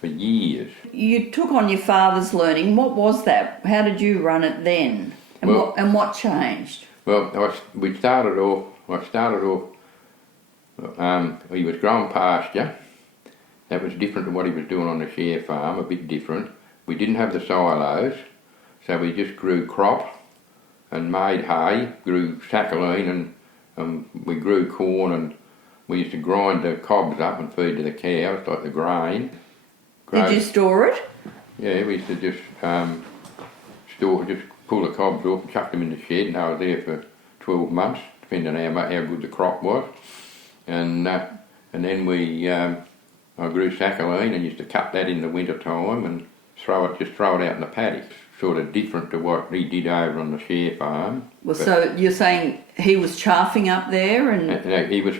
years. You took on your father's learning. What was that? How did you run it then? And what changed? Well, I started off, he was growing pasture. That was different to what he was doing on the share farm, a bit different. We didn't have the silos, so we just grew crop and made hay, grew saccharine, and we grew corn, and we used to grind the cobs up and feed to the cows, like the grain. Did you store it? Yeah, we used to just pull the cobs off and chuck them in the shed, and I was there for 12 months, depending on how good the crop was. And then I grew saccharine and used to cut that in the winter time and throw it out in the paddock. Sort of different to what he did over on the share farm. Well, so you're saying he was chaffing up there, and he was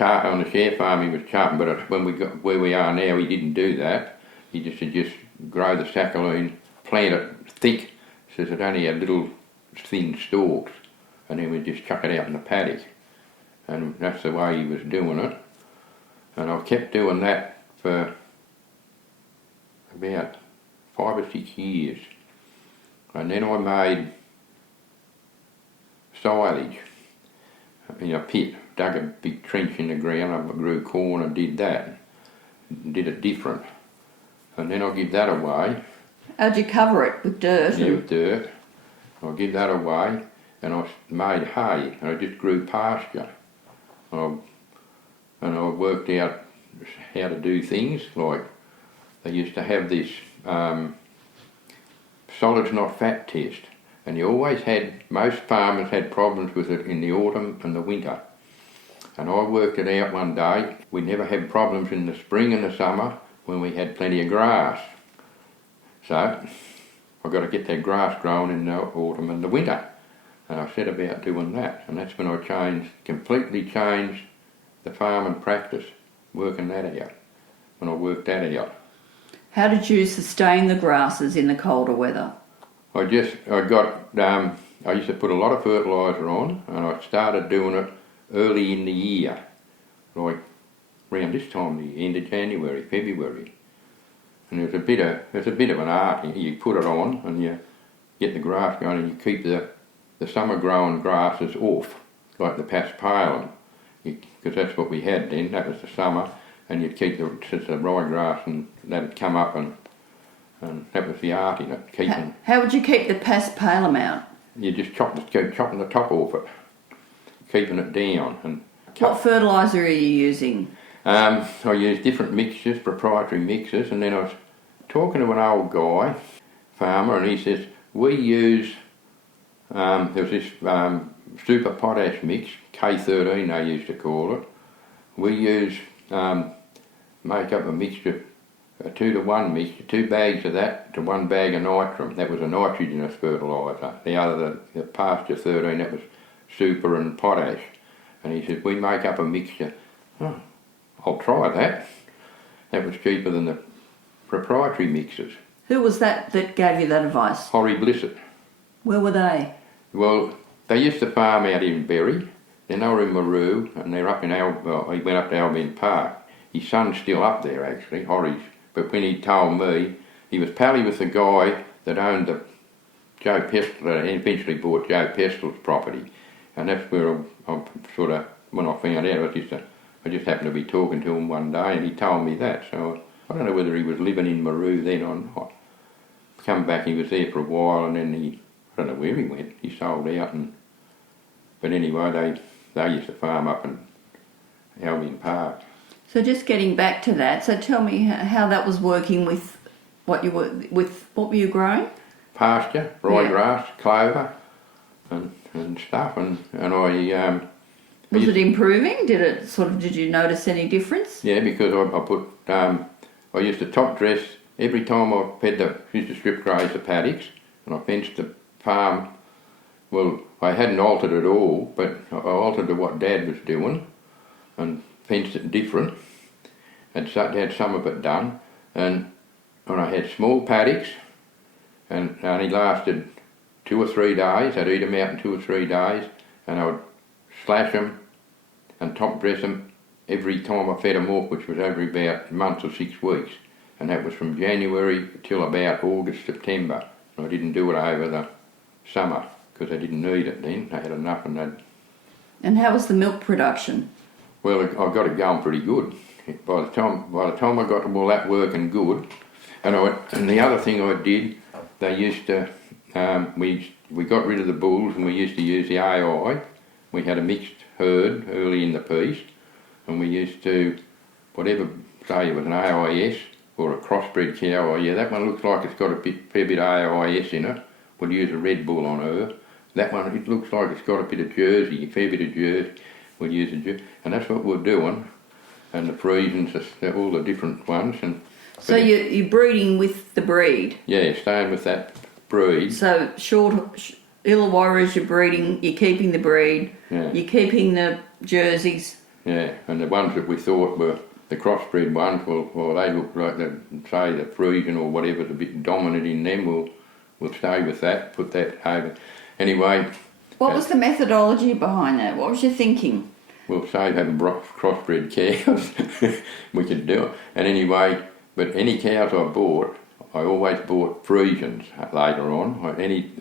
on the share farm. He was chaffing, but when we got where we are now, he didn't do that. He just grow the saccharine, plant it thick, so it only had little thin stalks, and then we just chuck it out in the paddock, and that's the way he was doing it. And I kept doing that for about 5 or 6 years. And then I made silage in a pit, dug a big trench in the ground, I grew corn and did that, did it different. And then I'll give that away. How'd you cover it? With dirt? Yeah, with dirt. I'll give that away, and I made hay, and I just grew pasture. And I worked out how to do things, like they used to have this solids not fat test, and you always had, most farmers had problems with it in the autumn and the winter. And I worked it out one day. We never had problems in the spring and the summer when we had plenty of grass. So I've got to get that grass growing in the autumn and the winter. And I set about doing that. And that's when I completely changed the farm and practice, working that out. When I worked that out. How did you sustain the grasses in the colder weather? I used to put a lot of fertiliser on, and I started doing it early in the year, like around this time of the year, end of January, February. And it's a bit of an art. You put it on and you get the grass going, and you keep the summer growing grasses off, like the paspalum, because that's what we had then. That was the summer, and you'd keep the ryegrass, and that'd come up, and that was the art in it. How would you keep the paspalum out? You just keep chopping the top off it, keeping it down. And what fertiliser are you using? I used different mixtures, proprietary mixes, and then I was talking to an old guy, farmer, and he says, we use, there was this super potash mix, K13 they used to call it. We use, make up a mixture, a 2-to-1 mixture, 2 bags of that to 1 bag of nitrum. That was a nitrogenous fertiliser. The other, the pasture 13, that was super and potash. And he said, we make up a mixture. Oh, I'll try that. That was cheaper than the proprietary mixes. Who was that gave you that advice? Horry Blissett. Where were they? Well, they used to farm out in Berry, then they were in Meroo, and they're up in he went up to Albion Park. His son's still up there actually, Horry's. But when he told me, he was pally with the guy that owned the Joe Pestells, that eventually bought Joe Pestells' property. And that's where I sort of, when I found out, I just happened to be talking to him one day, and he told me that. So I don't know whether he was living in Meroo then or not. Come back, he was there for a while, and then I don't know where he went. He sold out, but anyway, they used to farm up in Albion Park. So just getting back to that, so tell me how that was working with what were you growing? Pasture, ryegrass, clover, and stuff, and I. Was it improving? Did you notice any difference? Yeah, because I put, I used to top dress every time I used to strip graze the paddocks, and I fenced the farm. Well, I hadn't altered it all, but I altered to what Dad was doing, and fenced it different, and had some of it done, and I had small paddocks, and they only lasted 2 or 3 days. I'd eat them out in 2 or 3 days, and I would slash them and top dress them every time I fed them off, which was every about a month or 6 weeks, and that was from January till about August, September. I didn't do it over the summer because I didn't need it then. I had enough, And how was the milk production? Well, I got it going pretty good. By the time I got all that working good, and the other thing I did, they used to, we got rid of the bulls, and we used to use the AI. We had a mixed herd early in the piece, and we used to, whatever, say it was an AIS or a crossbred cow, that one looks like it's got a fair bit of AIS in it. We'll use a Red Bull on her. That one, it looks like it's got a bit of Jersey, a fair bit of Jersey. We'll use a Jersey, and that's what we're doing. And the Friesians, all the different ones. So you're breeding with the breed? Yeah, staying with that breed. So Illawarras you're breeding, you're keeping the breed, you're keeping the Jerseys. Yeah, and the ones that we thought were the crossbred ones, well they look like the Friesian or whatever's a bit dominant in them, we'll stay with that, put that over. Anyway. What was the methodology behind that? What was your thinking? we'll save having crossbred cows. We could do it. And anyway, but any cows I bought, I always bought Friesians later on.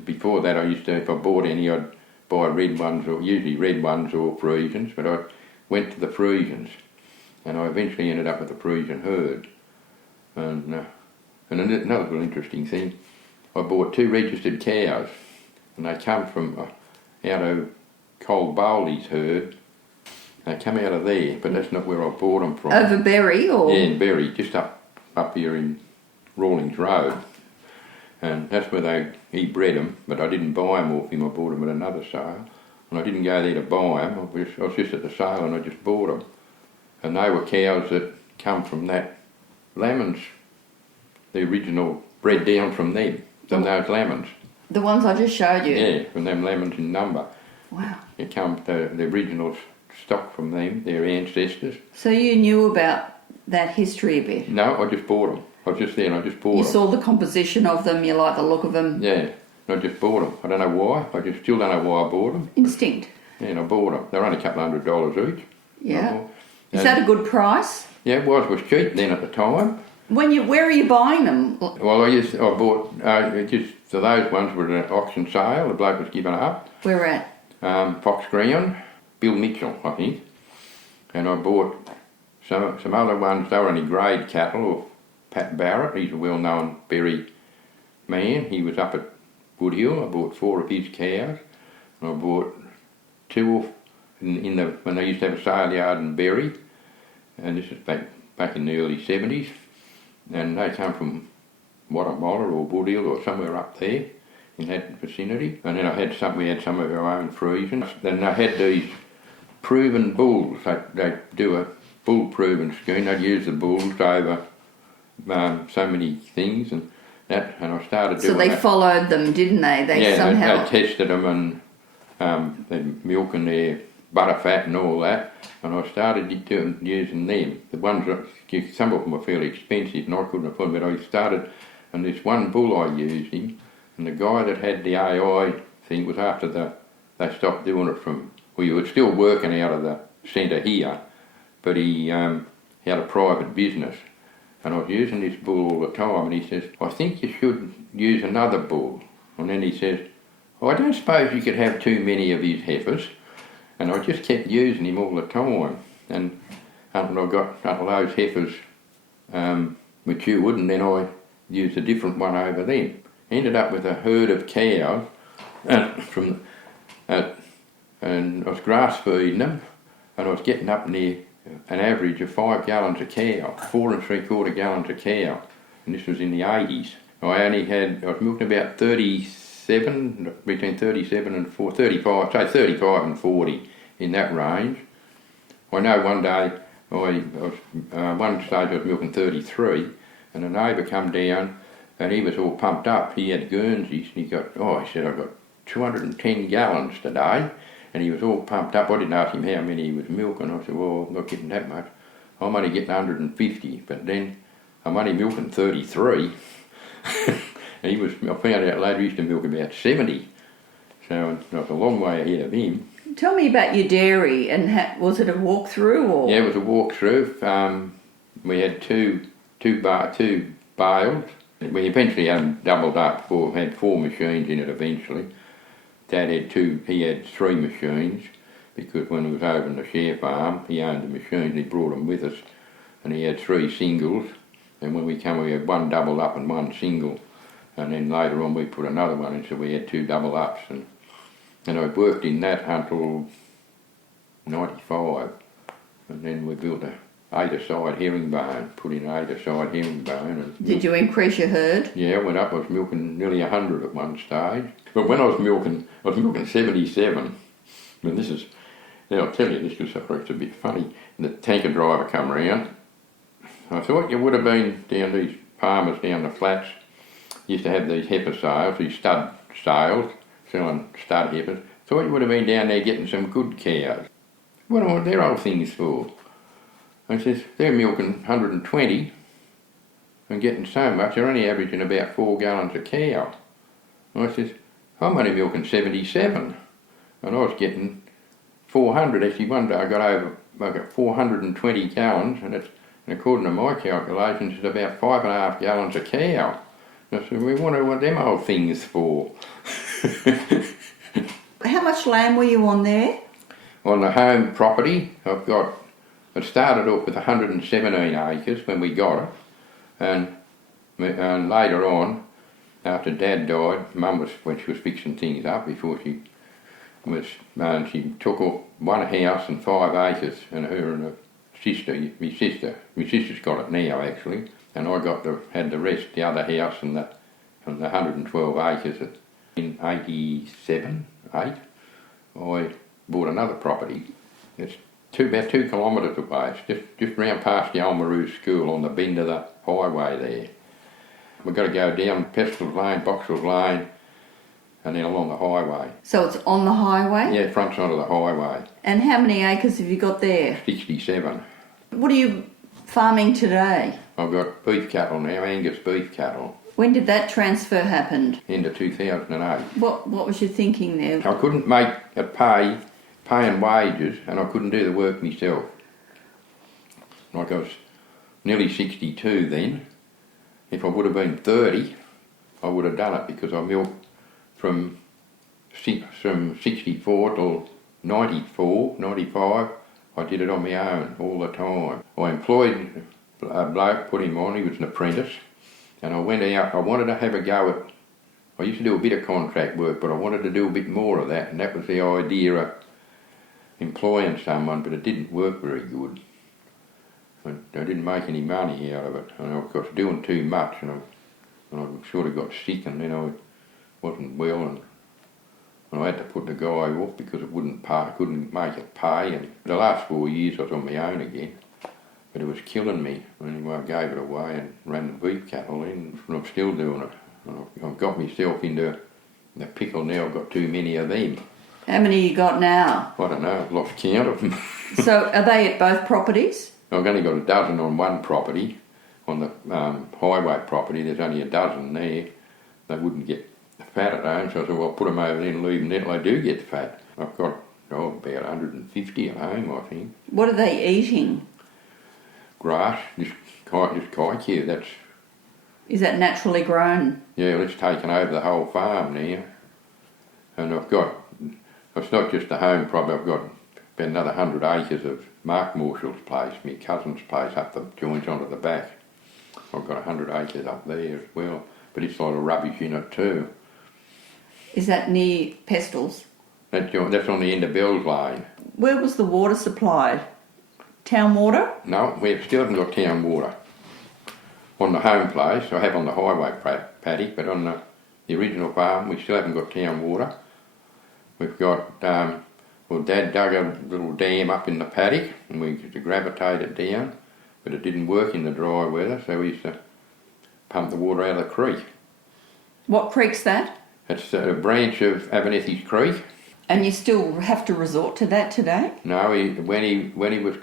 Before that, I used to, if I bought any, I'd buy red ones, or usually red ones or Friesians, but I went to the Friesians, and I eventually ended up with the Friesian herd. And another little interesting thing, I bought 2 registered cows, and they come from out of Cole Bowley's herd. They come out of there, but that's not where I bought them from. Over Berry, or? Yeah, in Berry, just up here in Rawlings Road. And that's where he bred them, but I didn't buy them off him. I bought them at another sale. And I didn't go there to buy them. I was just at the sale and I just bought them. And they were cows that come from that Lamans, the original, bred down from them, from those Lamans. The ones I just showed you? Yeah, from them Lamans in number. Wow. It come the original stock from them, their ancestors. So you knew about that history a bit? No, I just bought them. I was just there and I just bought them. You saw the composition of them, you like the look of them? Yeah, I just bought them. I don't know why. I just still don't know why I bought them. Instinct? Yeah, and I bought them. They're only a couple $100 each. Yeah. Is that a good price? Yeah, it was cheap then at the time. Where are you buying them? Well, I bought, so those ones were at an auction sale. The bloke was giving up. Where at? Fox Ground, Bill Mitchell, I think. And I bought some other ones. They were only grade cattle of Pat Barrett. He's a well-known Berry man. He was up at Woodhill. I bought 4 of his cows. And I bought 2 off when they used to have a sale yard in Berry. And this is back in the early 70s. And they come from Watamolla or Woodhill or somewhere up there in that vicinity. And then we had some of our own Friesians. Then they had these proven bulls. They'd do a bull proven scheme. They'd use the bulls over so many things and I started doing that. So they followed them, didn't they? They tested them and they'd milk and their butter fat and all that, and I started using them. The ones some of them were fairly expensive and I couldn't afford them, but I started, and this one bull I used him, and the guy that had the AI thing was after they stopped doing it he was still working out of the centre here, but he had a private business. And I was using this bull all the time, and he says, I think you should use another bull. And then he says, I don't suppose you could have too many of his heifers. And I just kept using him all the time. And until those heifers matured, and then I used a different one over them. Ended up with a herd of cows, and I was grass feeding them, and I was getting up near an average of 5 gallons a cow, 4 3/4 gallons a cow, and this was in the 80s. I was milking about between 37 and 35, say 35 and 40, in that range. I know one day, one stage I was milking 33, and a neighbour come down, and he was all pumped up. He had Guernseys, and he said, I got 210 gallons today. And he was all pumped up. I didn't ask him how many he was milking. I said, well, I'm not getting that much. I'm only getting 150, but then I'm only milking 33. And I found out later he used to milk about 70. So I was a long way ahead of him. Tell me about your dairy, and was it a walk-through? Or? Yeah, it was a walk-through. We had two bales. We eventually had them doubled up. Had 4 machines in it eventually. Dad he had 3 machines, because when he was over in the share farm, he owned the machines, he brought them with us, and he had 3 singles, and when we had 1 double up and 1 single, and then later on we put another one in, so we had 2 double ups, and I worked in that until 95, and then we built a either side herringbone, put in either side herringbone. And did you increase your herd? Yeah, I went up. I was milking nearly 100 at one stage. But when I was milking 77. I mean, I'll tell you this because it's a bit funny. And the tanker driver come round. I thought you would have been down these farmers down the flats. Used to have these heifer sales, these stud sales, selling stud heifers. Thought you would have been down there getting some good cows. What are their old things for? I says, they're milking 120 and getting so much, they're only averaging about 4 gallons a cow. And I says, I'm only milking 77, and I was getting 400, actually one day I got 420 gallons, and according to my calculations, it's about 5.5 gallons a cow. I said, we wonder what them old things for. How much land were you on there? On the home property, it started off with 117 acres when we got it, and later on, after Dad died, Mum when she was fixing things up before she took off one house and 5 acres, and her and my sister's got it now actually, and I had the rest, the other house and the 112 acres. In 87, 8, I bought another property. It's about 2 kilometres away. It's just round past the old Meroo school on the bend of the highway there. We've got to go down Pestells Lane, Boxsells Lane, and then along the highway. So it's on the highway? Yeah, front side of the highway. And how many acres have you got there? 67. What are you farming today? I've got beef cattle now, Angus beef cattle. When did that transfer happen? End of 2008. What was you thinking there? I couldn't make a paying wages, and I couldn't do the work myself. Like I was nearly 62 then. If I would have been 30, I would have done it, because I milked from 64 till 94, 95. I did it on my own all the time. I employed a bloke, put him on, he was an apprentice, and I went out. I wanted to have a go at, I used to do a bit of contract work, but I wanted to do a bit more of that, and that was the idea of employing someone, but it didn't work very good. I didn't make any money out of it, and I was doing too much, and I sort of got sick, and then I wasn't well, and I had to put the guy off because it wouldn't pay, couldn't make it pay, and the last 4 years I was on my own again, but it was killing me. Anyway, I gave it away and ran the beef cattle in, and I'm still doing it. And I've got myself into the pickle now. I've got too many of them. How many you got now? I don't know, I've lost count of them. So are they at both properties? I've only got a dozen on one property. On the highway property, there's only a dozen there. They wouldn't get fat at home, so I said, well, I'll put them over there and leave them there till they do get fat. I've got about 150 at home, I think. What are they eating? Grass, just kaiku, that's... Is that naturally grown? Yeah, well, it's taken over the whole farm now. And it's not just the home property, I've got about another 100 acres of Mark Morschel's place, my cousin's place, up the joints onto the back. I've got 100 acres up there as well, but it's a lot of rubbish in it too. Is that near Pestells? That's on the end of Pestells Lane. Where was the water supplied? Town water? No, we still haven't got town water. On the home place, I have on the highway paddock, but on the original farm, we still haven't got town water. We've got, Dad dug a little dam up in the paddock, and we used to gravitate it down, but it didn't work in the dry weather, so we used to pump the water out of the creek. What creek's that? It's a branch of Abernethy's Creek. And you still have to resort to that today? No,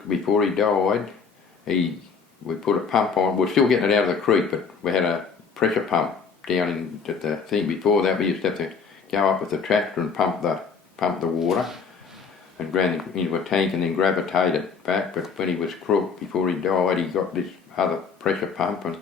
before he died, we put a pump on. We're still getting it out of the creek, but we had a pressure pump down at the thing. Before that, we used to have to go up with the tractor and pump the water and ground it into a tank and then gravitate it back. But when he was crook, before he died, he got this other pressure pump and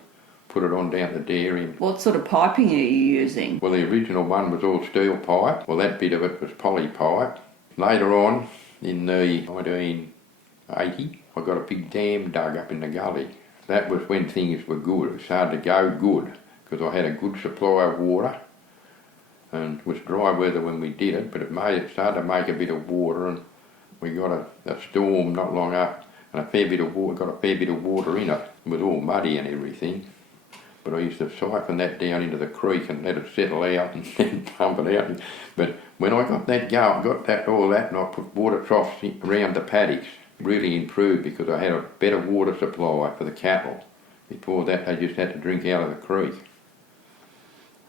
put it on down the dairy. What sort of piping are you using? Well, the original one was all steel pipe. Well, that bit of it was poly pipe. Later on, in the 1980, I got a big dam dug up in the gully. That was when things were good. It started to go good because I had a good supply of water, and it was dry weather when we did it, but it started to make a bit of water, and we got a storm not long after, and got a fair bit of water in it. It was all muddy and everything. But I used to siphon that down into the creek and let it settle out and then pump it out. But when I got that going, and I put water troughs around the paddocks, it really improved because I had a better water supply for the cattle. Before that, they just had to drink out of the creek.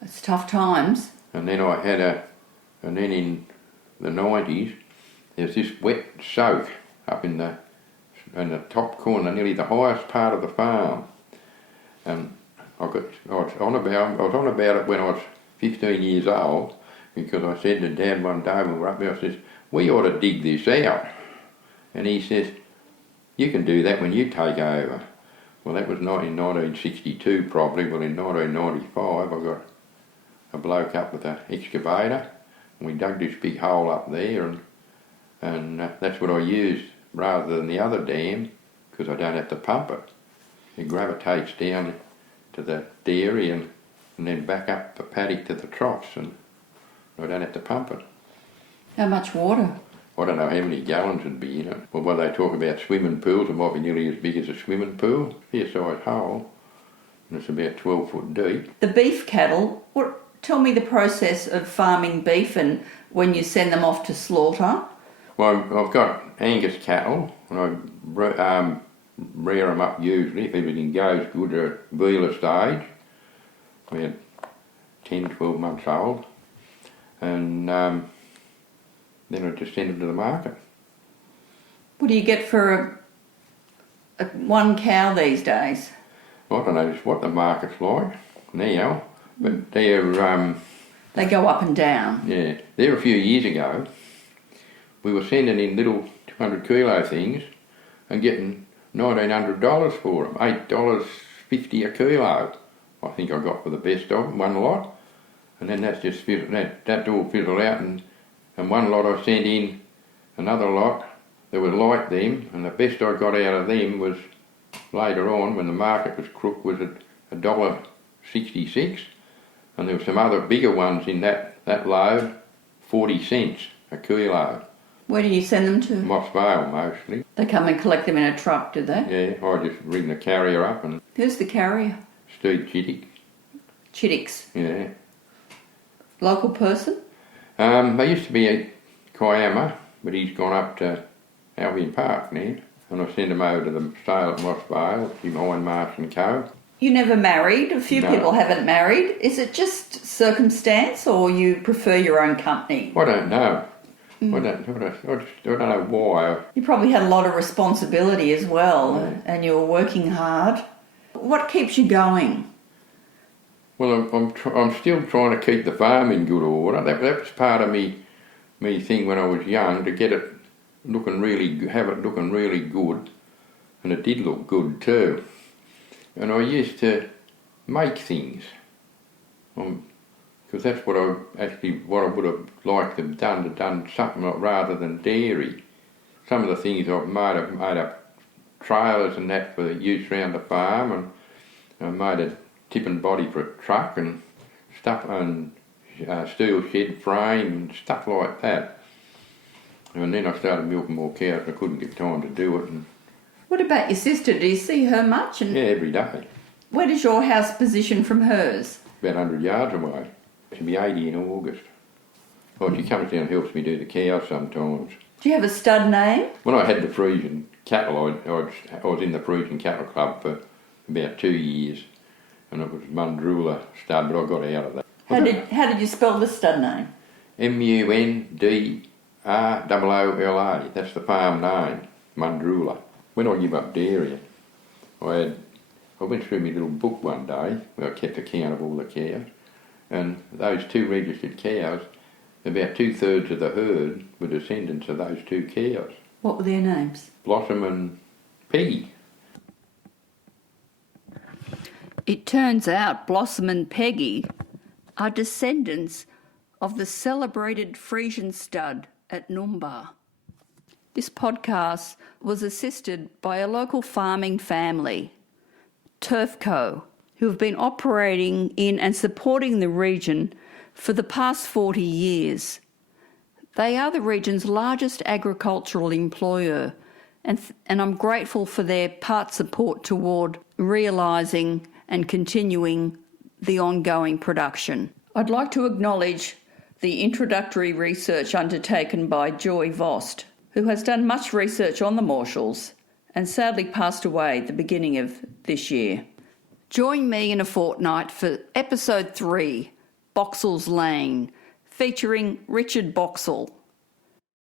It's tough times. And then and then in the 90s, there's this wet soak up in the top corner, nearly the highest part of the farm. And I was on about it when I was 15 years old, because I said to Dad one day when we were up there, I says, we ought to dig this out. And he says, you can do that when you take over. Well, that was not in 1962 probably. Well, in 1995 I got a bloke up with an excavator and we dug this big hole up there, and that's what I used rather than the other dam, because I don't have to pump it. It gravitates down to the dairy and then back up the paddock to the troughs, and I don't have to pump it. How much water? I don't know how many gallons would be in it. Well, when they talk about swimming pools, it might be nearly as big as a swimming pool. Fair sized hole, and it's about 12 foot deep. The beef cattle, tell me the process of farming beef and when you send them off to slaughter. Well, I've got Angus cattle, and I rear them up usually, if everything goes good, at Vealer stage, about 10, 12 months old, and then I just send them to the market. What do you get for one cow these days? I don't know just what the market's like now, but they're... They go up and down. Yeah, there a few years ago, we were sending in little 200 kilo things and getting $1,900 for them, $8.50 a kilo. I think I got for the best of them, one lot, and then that's just that all fizzled out, and one lot I sent in, another lot that was like them, and the best I got out of them was later on when the market was crook was at $1.66, and there were some other bigger ones in that load, 40 cents a kilo. Where do you send them to? Moss Vale mostly. They come and collect them in a truck, do they? Yeah, I just ring the carrier up and... Who's the carrier? Steve Chittick. Chittix. Yeah. Local person? They used to be at Kiama, but he's gone up to Albion Park now, and I send him over to the sale at Moss Vale, behind Marsh and Co. You never married. A few people haven't married. Is it just circumstance, or you prefer your own company? I don't know. I don't know why. You probably had a lot of responsibility as well, and you were working hard. What keeps you going? Well, I'm still trying to keep the farm in good order. That was part of me thing when I was young, to get it looking really good, and it did look good too. And I used to make things, because that's what I would have liked to have done something like, rather than dairy. Some of the things I've made up trailers and that for use around the farm, and I made a tipping body for a truck and stuff, and steel shed frame and stuff like that. And then I started milking more cows. I couldn't get time to do it. And what about your sister? Do you see her much? yeah, every day. Where does your house position from hers? About 100 yards away. She'll be 80 in August. Well, she comes down and helps me do the cows sometimes. Do you have a stud name? When I had the Frisian cattle, I was in the Frisian Cattle Club for about 2 years, and it was Mundrula stud, but I got out of that. How did you spell the stud name? Mundroola. That's the farm name, Mundroola. When I give up dairying, I went through my little book one day where I kept account of all the cows, and those 2 registered cows, about 2/3 of the herd were descendants of those 2 cows. What were their names? Blossom and Peggy. It turns out Blossom and Peggy are descendants of the celebrated Frisian stud at Noomba. This podcast was assisted by a local farming family, Turfco, who have been operating in and supporting the region for the past 40 years. They are the region's largest agricultural employer, and I'm grateful for their part support toward realising and continuing the ongoing production. I'd like to acknowledge the introductory research undertaken by Joy Vost, who has done much research on the Morschels and sadly passed away at the beginning of this year. Join me in a fortnight for episode 3, Boxsells Lane, featuring Richard Boxsell.